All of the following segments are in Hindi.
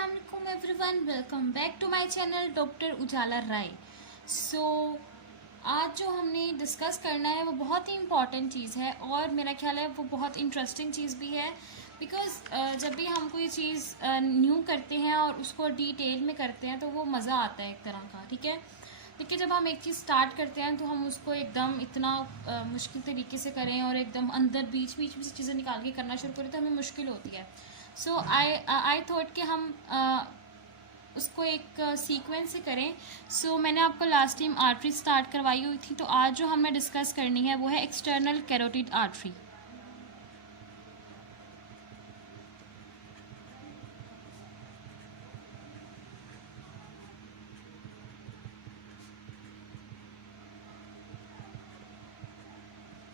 Assalamualaikum everyone, welcome back to my channel doctor Ujala Rai. आज जो हमने डिस्कस करना है वो बहुत ही इम्पॉर्टेंट चीज़ है और मेरा ख्याल है वो बहुत इंटरेस्टिंग चीज़ भी है। बिकॉज जब भी हम कोई चीज़ न्यू करते हैं और उसको डिटेल में करते हैं तो वो मज़ा आता है एक तरह का, ठीक है। देखिए, जब हम एक चीज़ स्टार्ट करते हैं तो हम उसको एकदम इतना मुश्किल तरीके से करें और एकदम अंदर बीच बीच में से चीज़ें निकाल के करना शुरू करें तो हमें मुश्किल होती है। सो आई थॉट कि हम उसको एक सीक्वेंस से करें। मैंने आपको लास्ट टाइम आर्टरी स्टार्ट करवाई हुई थी, तो आज जो हमें डिस्कस करनी है वो है एक्सटर्नल कैरोटिड आर्टरी।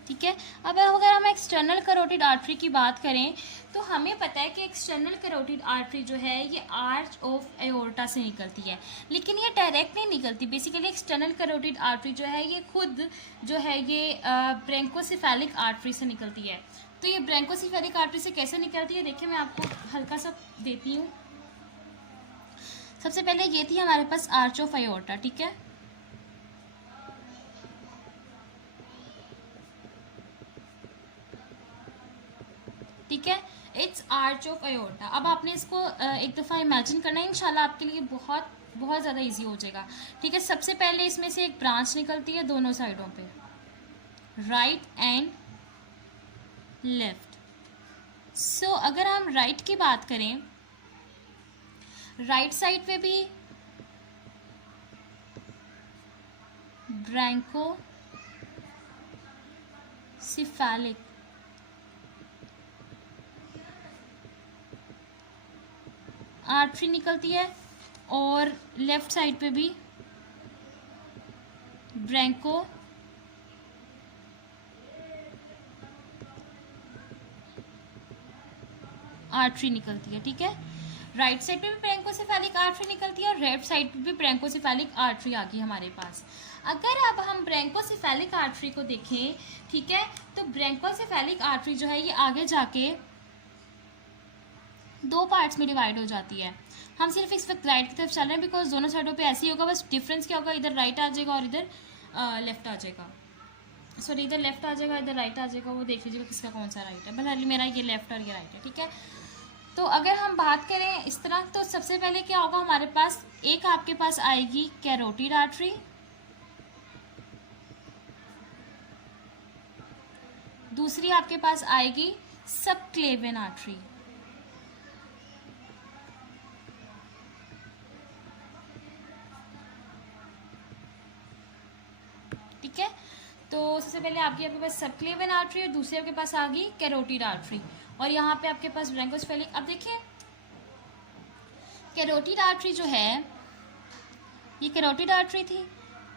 ठीक है। अब अगर हम एक्सटर्नल कैरोटिड आर्टरी की बात करें तो हमें पता है कि एक्सटर्नल कैरोटिड आर्टरी जो है ये आर्च ऑफ एओर्टा से निकलती है, लेकिन ये डायरेक्ट नहीं निकलती। बेसिकली एक्सटर्नल कैरोटिड आर्टरी जो है ये खुद जो है ये ब्रैंकोसेफेलिक आर्टरी से निकलती है। तो ये ब्रैंकोसेफेलिक आर्टरी से कैसे निकलती है, देखिए मैं आपको हल्का सा देती हूँ। सबसे पहले ये थी हमारे पास आर्च ऑफ एओर्टा, ठीक है। ठीक है, इट्स आर्च ऑफ एओर्टा। अब आपने इसको एक दफ़ा इमेजिन करना है, इंशाल्लाह आपके लिए बहुत बहुत ज़्यादा इजी हो जाएगा। ठीक है, सबसे पहले इसमें से एक ब्रांच निकलती है दोनों साइडों पे, राइट एंड लेफ्ट। अगर हम राइट की बात करें, राइट साइड पे भी ब्रैंकोसेफेलिक आर्टरी निकलती है और लेफ्ट साइड पे भी ब्रैंको आर्टरी निकलती है। ठीक है, राइट साइड पे भी ब्रैंकोसेफेलिक आर्टरी निकलती है और लेफ्ट साइड पे भी ब्रैंकोसेफेलिक आर्टरी आ गई हमारे पास। अगर अब हम ब्रैंकोसेफेलिक आर्टरी को देखें, ठीक है, तो ब्रैंकोसेफेलिक आर्टरी जो है ये आगे जाके दो पार्ट्स में डिवाइड हो जाती है। हम सिर्फ इस वक्त राइट की तरफ चल रहे हैं बिकॉज दोनों साइडों पे ऐसे ही होगा, बस डिफरेंस क्या होगा, इधर राइट आ जाएगा और इधर लेफ्ट आ जाएगा। सॉरी, इधर लेफ्ट आ जाएगा, इधर राइट आ जाएगा। वो देख लीजिएगा किसका कौन सा राइट है। भले मेरा ये लेफ्ट और ये राइट है, ठीक है। तो अगर हम बात करें इस तरह, तो सबसे पहले क्या होगा हमारे पास, एक आपके पास आएगी कैरोटिड आर्टरी, दूसरी आपके पास आएगी सबक्लेवियन आर्टरी। ठीक है, तो सबसे पहले आपके पास सबक्लेवियन आर्टरी और दूसरी आपके पास आ गई कैरोटिड आर्टरी और यहाँ पे आपके पास ब्रैंकोसेफेलिक। अब देखिए, कैरोटिड आर्टरी जो है ये कैरोटिड आर्टरी थी,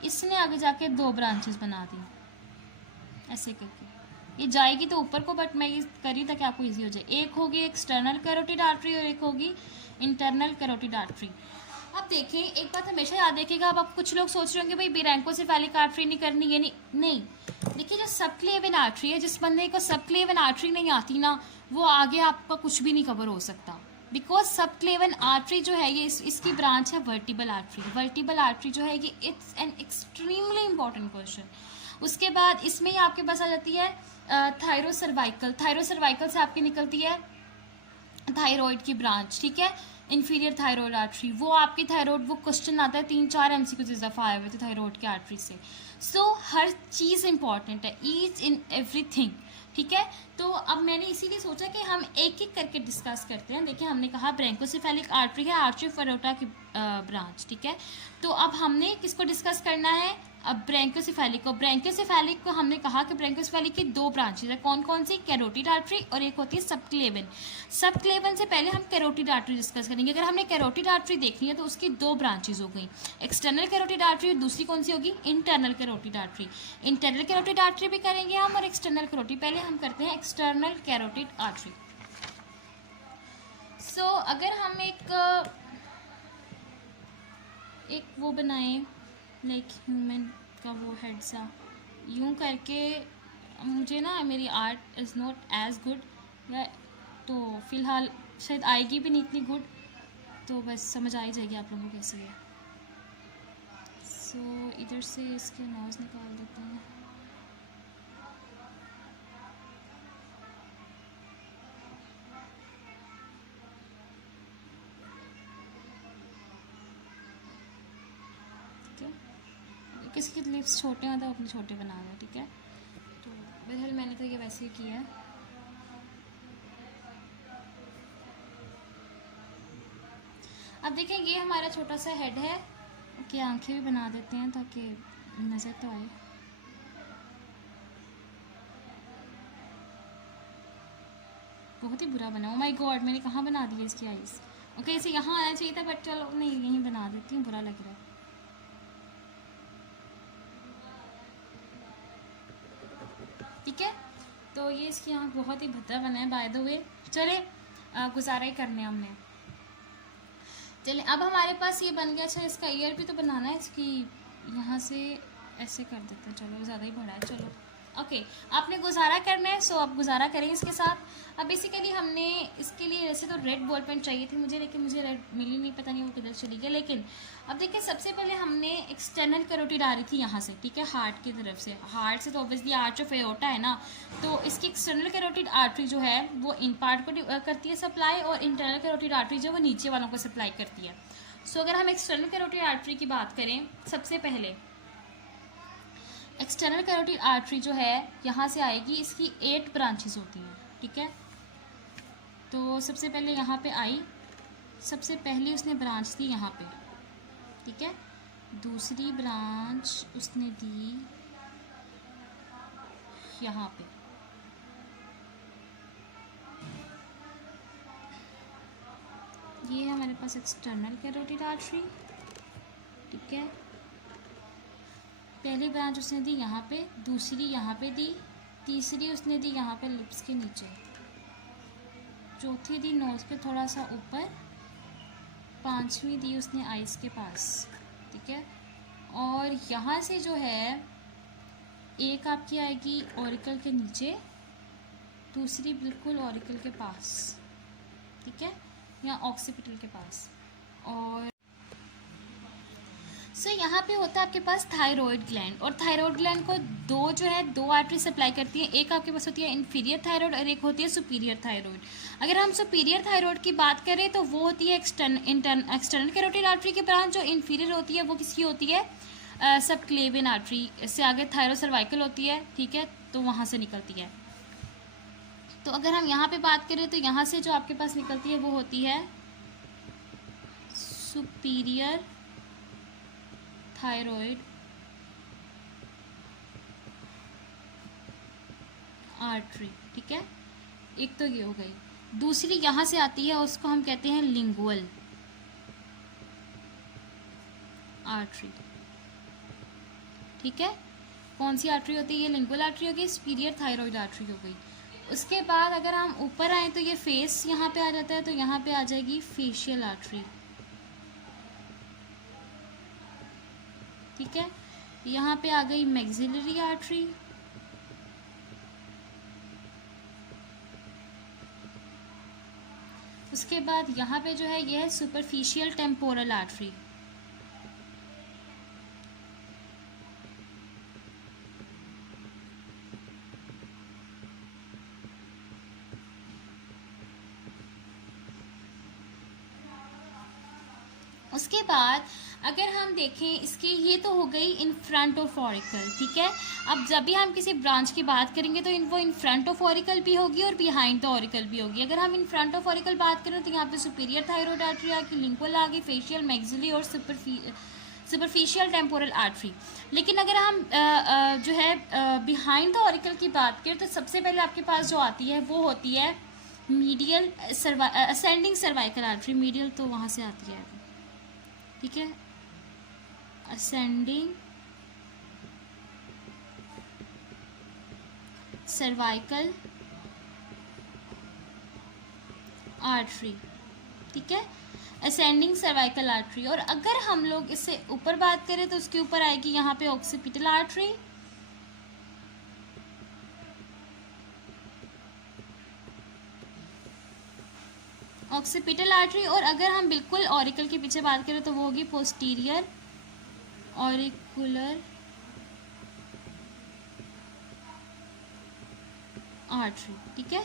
इसने आगे जाके दो ब्रांचेस बना दी ऐसे करके। ये जाएगी तो ऊपर को, बट मैं ये करी ताकि आपको इजी हो जाए। एक होगी एक्सटर्नल कैरोटिड आर्टरी और एक होगी इंटरनल कैरोटिड आर्टरी। अब देखिए, एक बात हमेशा याद रखिएगा। अब आप कुछ लोग सोच रहे होंगे भाई ब्रैंकोसेफेलिक आर्टरी नहीं करनी है, नहीं। देखिए, जो सबक्लेवियन आर्टरी है, जिस बंदे को सबक्लेवियन आर्टरी नहीं आती ना, वो आगे आपका कुछ भी नहीं कवर हो सकता। बिकॉज सबक्लेवियन आर्टरी जो है ये इसकी ब्रांच है वर्टिबल आर्टरी। वर्टिबल आर्टरी जो है ये it's an extremely important question. उसके बाद इसमें ही आपके पास आ जाती है थायरोसर्वाइकल। थायरोसर्वाइकल से आपकी निकलती है थायराइड की ब्रांच, ठीक है, इंफीरियर थायराइड आर्टरी। वो आपकी थायराइड, वो क्वेश्चन आता है 3-4 MCQ इस दफ़ा आए हुए थे थायराइड की आर्टरी से। हर चीज़ इंपॉर्टेंट है, ईच इन एवरीथिंग। ठीक है, तो अब मैंने इसीलिए सोचा कि हम एक एक करके डिस्कस करते हैं। देखिए, हमने कहा ब्रैंकोसेफेलिक आर्टरी है आर्च ऑफ एओर्टा की ब्रांच, ठीक है। तो अब हमने किसको डिस्कस करना है, अब ब्रैंकोसेफेलिक को। ब्रैंकोसेफेलिक को हमने कहा कि ब्रैंकोसेफेलिक की दो ब्रांचेज है, कौन कौन सी, कैरोटिड आर्टरी और एक होती है सबक्लेवियन। सबक्लेवियन से पहले हम कैरोटिड आर्टरी डिस्कस करेंगे। अगर हमने कैरोटिड आर्टरी देखनी है तो उसकी दो ब्रांचेज हो गई, एक्सटर्नल कैरोटिड आर्टरी और दूसरी कौन सी होगी, internal carotid artery. Internal carotid artery भी करेंगे हम और एक्सटर्नल कैरोटिड। पहले हम करते हैं एक्सटर्नल कैरोटिड आर्टरी। अगर हम एक वो बनाएं लाइक ह्यूमन का वो हेड सा यूं करके, मुझे ना मेरी art is not as good, तो फ़िलहाल शायद आएगी भी नहीं इतनी गुड। तो बस समझ आ ही जाएगी आप लोगों को कैसी है। सो इधर से इसके नोज़ निकाल देते हैं। ठीक है, किसी के लिप्स छोटे हैं तो अपने छोटे बना दो, ठीक है। तो बहरहाल मैंने तो ये वैसे ही किया है। अब देखें, ये हमारा छोटा सा हेड है कि आंखें भी बना देते हैं ताकि नज़र तो आए। बहुत ही बुरा बना, ओ माय गॉड, मैंने कहाँ बना दिया इसकी आईज। ओके, इसे यहाँ आना चाहिए था, बट चलो नहीं, यहीं बना देती हूँ, बुरा लग रहा है। ठीक है, तो ये इसकी आँख बहुत ही भद्दा बना है बाय द वे। चले गुजारा ही करने हमने। चलिए, अब हमारे पास ये बन गया। अच्छा, इसका ईयर भी तो बनाना है, इसकी यहाँ से ऐसे कर देते हैं। चलो, ज़्यादा ही बड़ा है, चलो ओके। आपने गुजारा करना है, सो आप गुजारा करें इसके साथ। अब बेसिकली हमने इसके लिए वैसे तो रेड बॉल पेन चाहिए थी मुझे, लेकिन मुझे रेड मिली नहीं, पता नहीं वो किधर चली गई। लेकिन अब देखिए, सबसे पहले हमने एक्सटर्नल कैरोटिड आ रही थी यहाँ से, ठीक है, हार्ट की तरफ से। हार्ट से तो ऑब्वियसली आर्च ऑफ एओर्टा है ना, तो इसकी एक्सटर्नल कैरोटिड आर्टरी जो है वो इन पार्ट को करती है सप्लाई, और इंटरनल कैरोटिड आर्टरी जो वो नीचे वालों को सप्लाई करती है। सो अगर हम एक्सटर्नल कैरोटिड आर्टरी की बात करें, सबसे पहले एक्सटर्नल कैरोटिड आर्टरी जो है यहाँ से आएगी, इसकी 8 ब्रांचेस होती हैं, ठीक है। तो सबसे पहले यहाँ पे आई, सबसे पहली उसने ब्रांच दी यहाँ पे, ठीक है। दूसरी ब्रांच उसने दी यहाँ पे, ये है हमारे पास एक्सटर्नल कैरोटिड आर्टरी, ठीक है। पहली ब्रांच उसने दी यहाँ पे, दूसरी यहाँ पे दी, तीसरी उसने दी यहाँ पे लिप्स के नीचे, चौथी दी नोज़ के थोड़ा सा ऊपर, पांचवी दी उसने आइज़ के पास, ठीक है। और यहाँ से जो है एक आपकी आएगी ऑरिकल के नीचे, दूसरी बिल्कुल ऑरिकल के पास, ठीक है, या ऑक्सीपिटल के पास। और सो यहाँ पे होता है आपके पास थायराइड ग्लैंड, और थायराइड ग्लैंड को दो आर्टरी सप्लाई करती है। एक आपके पास होती है इंफीरियर थायराइड और एक होती है सुपीरियर थायराइड। अगर हम सुपीरियर थायराइड की बात करें तो वो होती है एक्सटर्नल कैरोटिड आर्टरी की ब्रांच। जो इंफीरियर होती है वो किसकी होती है, सबक्लेवियन आर्टरी से आगे थायरोसर्वाइकल होती है, ठीक है, तो वहाँ से निकलती है। तो अगर हम यहाँ पे बात करें तो यहाँ से जो आपके पास निकलती है वो होती है सुपीरियर थायराइड आर्टरी, ठीक है। एक तो ये हो गई, दूसरी यहाँ से आती है, उसको हम कहते हैं लिंगुअल आर्टरी, ठीक है। कौन सी आर्टरी होती है, ये लिंगुअल आर्टरी होगी, सुपीरियर थायराइड आर्टरी हो गई। उसके बाद अगर हम ऊपर आए तो ये फेस यहाँ पे आ जाता है, तो यहाँ पे आ जाएगी फेशियल आर्टरी, ठीक है। यहाँ पे आ गई मैक्सिलरी आर्टरी, उसके बाद यहाँ पे जो है ये है सुपरफिशियल टेम्पोरल आर्टरी, उसके बाद अगर हम देखें इसके, ये तो हो गई इन फ्रंट ऑफ ऑरिकल, ठीक है। अब जब भी हम किसी ब्रांच की बात करेंगे तो वो इन फ्रंट ऑफ ऑरिकल भी होगी और बिहाइंड द ऑरिकल भी होगी। अगर हम इन फ्रंट ऑफ ऑरिकल बात करें तो यहाँ पे सुपीरियर थायराइड आर्टरी आ गई, लिंगुअल आ गई, फेशियल, मैक्सिलरी और सुपरफिशियल टेम्पोरल आर्टरी। लेकिन अगर हम जो है बिहाइंड द ऑरिकल की बात करें तो सबसे पहले आपके पास जो आती है वो होती है medial ascending cervical artery. Medial तो वहाँ से आती है, ठीक है, असेंडिंग सर्वाइकल आर्टरी, ठीक है, असेंडिंग सर्वाइकल आर्टरी। और अगर हम लोग इससे ऊपर बात करें तो उसके ऊपर आएगी यहाँ पे ऑक्सीपिटल आर्टरी, ऑक्सीपिटल आर्टरी। और अगर हम बिल्कुल ऑरिकल के पीछे बात करें तो वो होगी पोस्टीरियर ऑरिकुलर आर्टरी, ठीक है।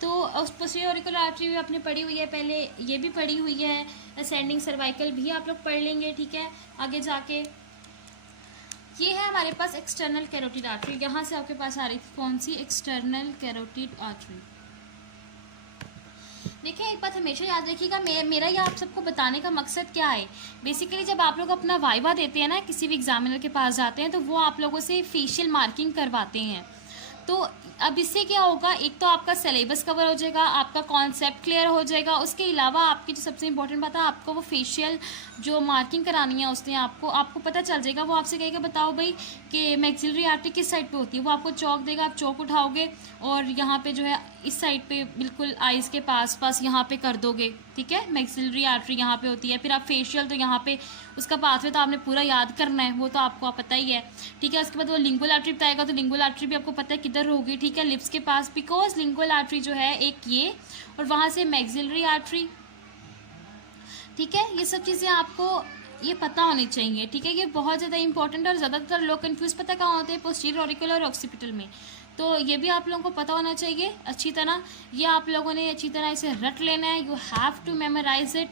तो उस पोस्टीरियर ऑरिकुलर आर्टरी भी आपने पढ़ी हुई है पहले, ये भी पढ़ी हुई है, असेंडिंग सर्वाइकल भी आप लोग पढ़ लेंगे, ठीक है, आगे जाके। ये है हमारे पास एक्सटर्नल कैरोटिड आर्टरी, यहाँ से आपके पास आ रही थी कौन सी, एक्सटर्नल कैरोटिड आर्टरी। देखिए एक बात हमेशा याद रखिएगा, मेरा ये आप सबको बताने का मकसद क्या है। बेसिकली जब आप लोग अपना वाइवा देते हैं ना, किसी भी एग्जामिनर के पास जाते हैं, तो वो आप लोगों से फेशियल मार्किंग करवाते हैं। तो अब इससे क्या होगा, एक तो आपका सिलेबस कवर हो जाएगा, आपका कॉन्सेप्ट क्लियर हो जाएगा, उसके अलावा आपकी जो सबसे इंपॉर्टेंट बात है, आपको वो फेशियल जो मार्किंग करानी है उसने आपको पता चल जाएगा। वो आपसे कहेगा बताओ भाई कि मैक्सिलरी आर्टरी किस साइड पे होती है, वो आपको चौक देगा, आप चौक उठाओगे और यहाँ पे जो है इस साइड पे बिल्कुल आइज़ के पास यहाँ पे कर दोगे, ठीक है। मैक्सिलरी आर्टरी यहाँ पे होती है, फिर आप फेशियल तो यहाँ पे उसका पाथवे तो आपने पूरा याद करना है, वो तो आपको पता ही है, ठीक है। उसके बाद वो लिंगुअल आर्टरी बताएगा, तो लिंगुअल आर्टरी भी आपको पता है किधर होगी, ठीक है, लिप्स के पास, बिकॉज लिंगुअल आर्टरी जो है एक ये, और वहाँ से मैक्सिलरी आर्टरी, ठीक है। ये सब चीज़ें आपको ये पता होनी चाहिए, ठीक है। ये बहुत ज़्यादा इंपॉर्टेंट है और ज़्यादातर लोग कंफ्यूज पता कहाँ होते हैं, पोस्टीरियर ऑरिकुलर और ऑक्सीपिटल में। तो ये भी आप लोगों को पता होना चाहिए अच्छी तरह, ये आप लोगों ने अच्छी तरह इसे रट लेना है। You have to memorise it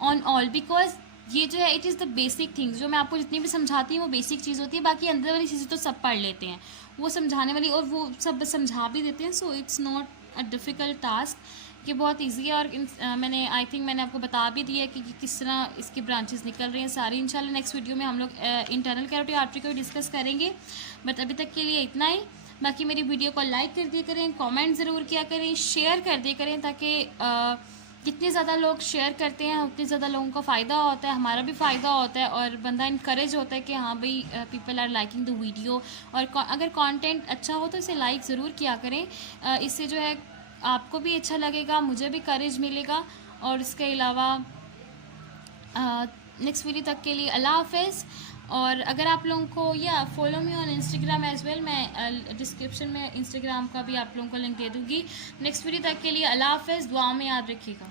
on all, because ये जो है it is the basic things. जो मैं आपको जितनी भी समझाती हूँ वो बेसिक चीज़ होती है, बाकी अंदर वाली चीज़ें तो सब पढ़ लेते हैं, वो समझाने वाली, और वो सब समझा भी देते हैं। So it's not a difficult task, ये बहुत इजी है। और मैंने आई थिंक मैंने आपको बता भी दिया कि किस तरह इसकी ब्रांचेस निकल रही हैं सारी। इंशाल्लाह नेक्स्ट वीडियो में हम लोग इंटरनल कैरोटिड आर्टरी को डिस्कस करेंगे, बट अभी तक के लिए इतना ही। बाकी मेरी वीडियो को लाइक कर दिया करें, कमेंट ज़रूर किया करें, शेयर कर दिया करें, ताकि जितने ज़्यादा लोग शेयर करते हैं उतने ज़्यादा लोगों का फ़ायदा होता है, हमारा भी फ़ायदा होता है, और बंदा इनकरेज होता है कि हाँ भाई people are liking the video. और अगर कंटेंट अच्छा हो तो इसे लाइक ज़रूर किया करें, इससे जो है आपको भी अच्छा लगेगा, मुझे भी करेज मिलेगा। और इसके अलावा नेक्स्ट वीडियो तक के लिए अल्लाह हाफ़िज़। और अगर आप लोगों को या follow me on Instagram as well, मैं डिस्क्रिप्शन में इंस्टाग्राम का भी आप लोगों को लिंक दे दूँगी। नेक्स्ट वीडियो तक के लिए अल्लाह हाफ़िज़, दुआ में याद रखिएगा।